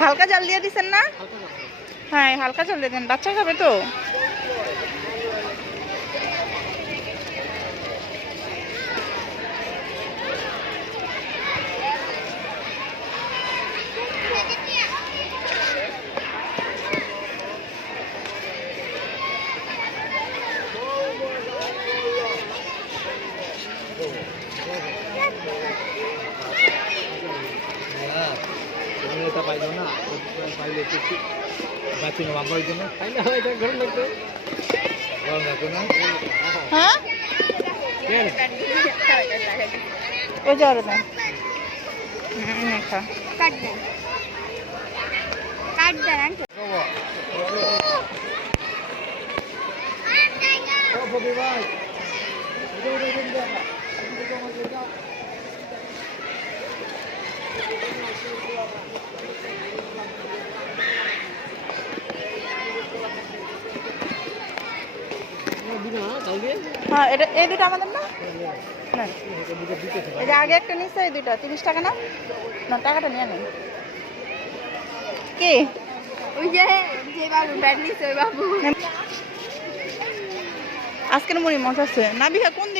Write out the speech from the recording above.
হালকা জাল দিয়ে দিচ্ছেন না? হ্যাঁ হালকা জাল দিয়ে দেন, বাচ্চা খাবে তো। হ্যাঁ ওই যে আরো দেন। কাট দেন, কাট দেন। হ্যাঁ এটা এই দুটো আমাদের না, এই যে আগে একটা নিচ্ছে, এই দুটো 30 টাকা না, না টাকাটা নিয়ে নেন। কি ওই যে বাবু ব্যাট নিচ্ছে, বাবু আজকের মুড়ি মজা আছে না। বিহা কোন দিক